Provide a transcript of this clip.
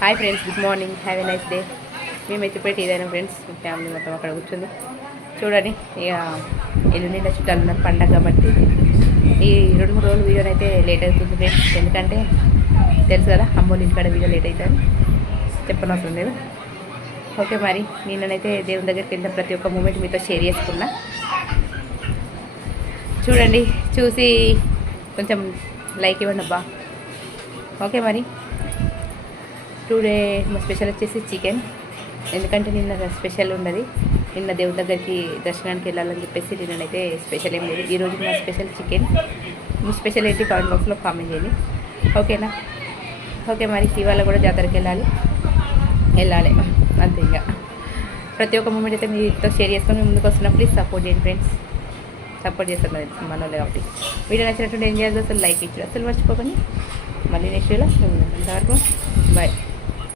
Hi friends, good morning, have a nice day. మేమైతే ఇప్పుడు ఏదైనా ఫ్రెండ్స్ ఫ్యామిలీ మొత్తం అక్కడ కూర్చుంది. చూడండి, ఇక ఎల్లుండి చుట్టాలు ఉన్నారు పండగ కాబట్టి ఈ 2-3 రోజులు వీడియోని అయితే లేట్ అవుతుంది ఫ్రెండ్స్. ఎందుకంటే తెలుసు కదా, అమ్మోళ్ళ ఇంటికాడ వీడియో లేట్ అవుతుంది, చెప్పనవసరం లేదు. ఓకే, మరి నిన్ననైతే దేవుని దగ్గరికి వెళ్ళిన ప్రతి ఒక్క మూమెంట్ మీతో షేర్ చేసుకున్నా. చూడండి, చూసి కొంచెం లైక్ ఇవ్వండి అబ్బా. ఓకే, మరి టుడే మా స్పెషల్ వచ్చేసి చికెన్. ఎందుకంటే నిన్న స్పెషల్ ఉన్నది, నిన్న దేవుడి దగ్గరికి దర్శనానికి వెళ్ళాలని చెప్పేసి నిన్ననైతే స్పెషల్ ఏం లేదు. ఈరోజు మా స్పెషల్ చికెన్. మీ స్పెషల్ ఏంటి కామెంట్ బాక్స్లో కామెంట్ చేయండి, ఓకేనా? ఓకే, మరి ఇవాళ కూడా జాతరకి వెళ్ళాలి అంతే. ఇంకా ప్రతి ఒక్క మూమెంట్ అయితే మీతో షేర్ చేసుకొని ముందుకు వస్తున్నా. ప్లీజ్ సపోర్ట్ చేయండి ఫ్రెండ్స్, సపోర్ట్ చేస్తాను మన వాళ్ళు కాబట్టి. వీడియో నచ్చినట్టు ఏం చేయాలి, అసలు లైక్ ఇచ్చారు అసలు మర్చిపోకండి. మళ్ళీ నెక్స్ట్ వీడియోలో అంతవరకు బాయ్.